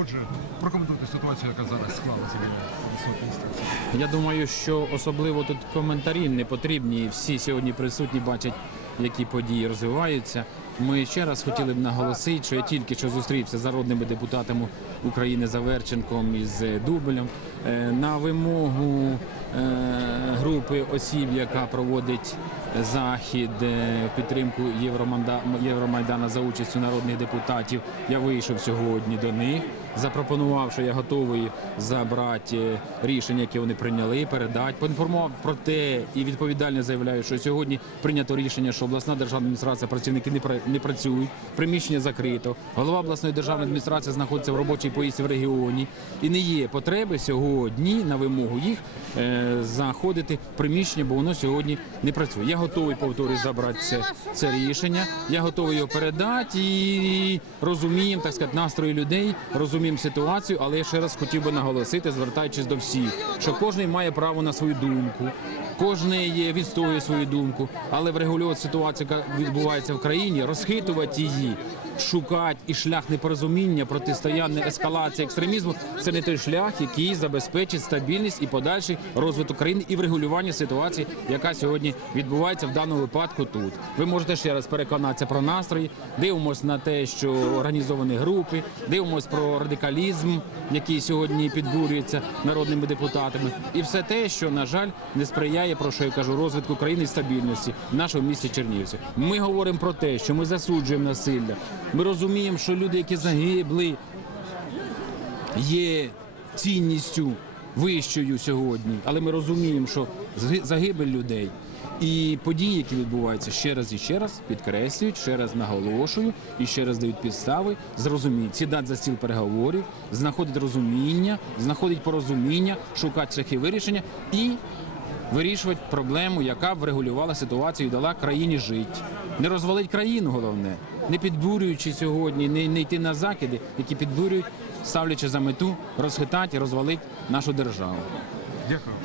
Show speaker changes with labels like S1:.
S1: Отже, прокоментуйте ситуацію, яка зараз склалася біля інстанції.
S2: Я думаю, що особливо тут коментарі не потрібні. Всі сьогодні присутні бачать, які події розвиваються. Ми ще раз хотіли б наголосити, що я тільки що зустрівся з народними депутатами України Заверченком і з Дубелем Е, на вимогу е, групи осіб, яка проводить захід е, підтримку Євромайдана за участю народних депутатів. Я вийшов сьогодні до них, запропонував, що я готовий забрати рішення, яке вони прийняли, передати. Поінформував про те і відповідально заявляю, що сьогодні прийнято рішення, що обласна державна адміністрація працівники не пра- не працюють, приміщення закрито. Голова обласної державної адміністрації знаходиться в робочій поїздці в регіоні і не є потреби сьогодні на вимогу їх е, заходити в приміщення, бо воно сьогодні не працює. Я готовий повторюю забрати це, це рішення. Я готовий його передати і розуміємо, так сказати, настрої людей, розуміємо ситуацію, але я ще раз хотів би наголосити, звертаючись до всіх, що кожен має право на свою думку. Кожен відстоює свою думку, але врегулювати ситуацію, яка відбувається в країні, розхитувати її, шукати і шлях непорозуміння, протистояння ескалації екстремізму це не той шлях, який забезпечить стабільність і подальший розвиток країни і врегулювання ситуації, яка сьогодні відбувається в даному випадку тут. Ви можете ще раз переконатися про настрої, дивимося на те, що організовані групи, дивимося про радикалізм, який сьогодні підбурюється народними депутатами, і все те, що на жаль не сприяє про що я кажу розвитку країни і стабільності в нашому місті Чернівці. Ми говоримо про те, що ми засуджуємо насилля. Ми розуміємо, що люди, які загибли, є цінністю вищою сьогодні, але ми розуміємо, що загибель людей і події, які відбуваються ще раз і ще раз, підкреслюють, ще раз наголошую і ще раз дають підстави зрозуміти, сідати за стіл переговорів, знаходити розуміння, знаходити порозуміння, шукати шляхи вирішення і вирішувати проблему, яка б врегулювала ситуацію і дала країні жити. Не розвалить країну, головне, не підбурюючи сьогодні, не, не йти на закиди, які підбурюють, ставлячи за мету розхитати і розвалити нашу державу.
S1: Дякую.